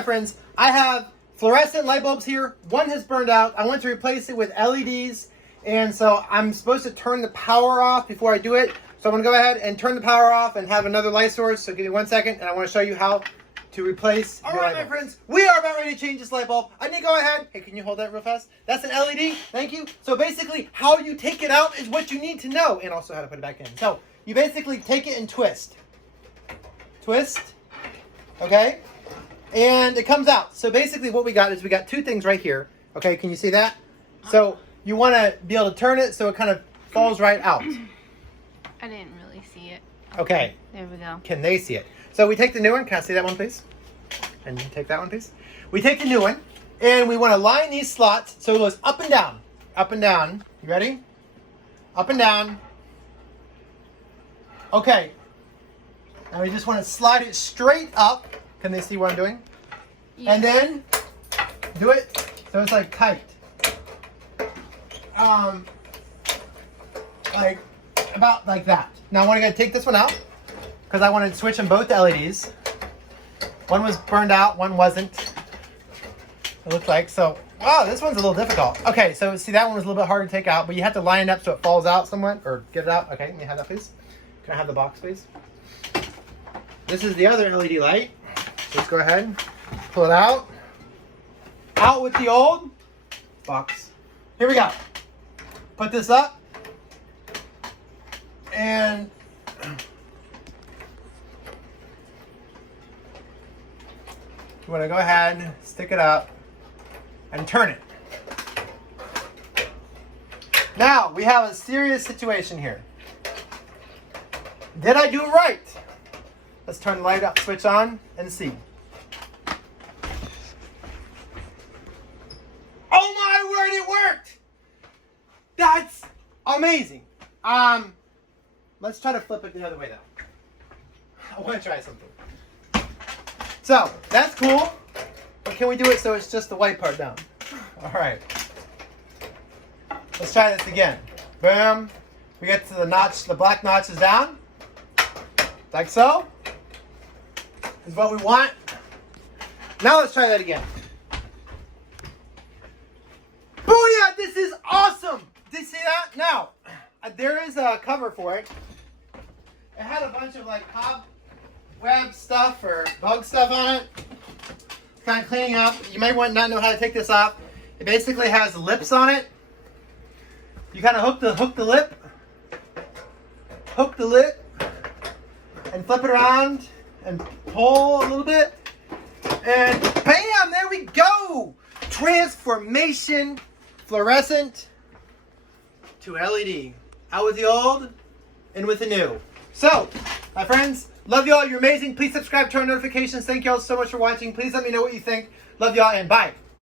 my friends, I have fluorescent light bulbs here. One has burned out. I want to replace it with LEDs. And so I'm supposed to turn the power off before I do it. So I'm going to go ahead and turn the power off and have another light source. So give me 1 second, and I want to show you how to replace your light bulb. All right, my friends, we are about ready to change this light bulb. I need to go ahead. Hey, can you hold that real fast? That's an LED. Thank you. So basically, how you take it out is what you need to know, and also how to put it back in. So you basically take it and twist. Twist. Okay? And it comes out. So basically what we got is we got two things right here. Okay, can you see that? So you want to be able to turn it so it kind of falls right out. I didn't really see it. Okay. There we go. Can they see it? So we take the new one. Can I see that one, please? And you take that one, please. We take the new one, and we want to line these slots so it goes up and down. Up and down. You ready? Up and down. Okay. Now we just want to slide it straight up. Can they see what I'm doing? Yeah. And then do it so it's like tight. Like about like that. Now I'm going to take this one out because I wanted to switch them both to LEDs. One was burned out, one wasn't. It looks like so. Wow, this one's a little difficult. Okay, so see that one was a little bit hard to take out, but you have to line it up so it falls out somewhat or get it out. Okay, can you have that, please? Can I have the box, please? This is the other LED light. Let's go ahead, pull it out. Out with the old box. Here we go. Put this up. And you want to go ahead, stick it up, and turn it. Now, we have a serious situation here. Did I do it right? Let's turn the light up, switch on, and see. Oh my word, it worked! That's amazing. Let's try to flip it the other way though. I want to try something. So, that's cool. But can we do it so it's just the white part down? Alright. Let's try this again. Boom. We get to the notch, the black notch is down. Like so. Is what we want. Now let's try that again. Booyah! This is awesome! Did you see that? Now, there is a cover for it. It had a bunch of like cobweb stuff or bug stuff on it. Kind of cleaning up. You might not know how to take this off. It basically has lips on it. You kind of hook the lip, and flip it around and pull a little bit, and bam! There we go. Transformation, fluorescent to LED. Out with the old, in with the new. So, my friends, love you all. You're amazing. Please subscribe, turn on notifications. Thank you all so much for watching. Please let me know what you think. Love you all, and bye.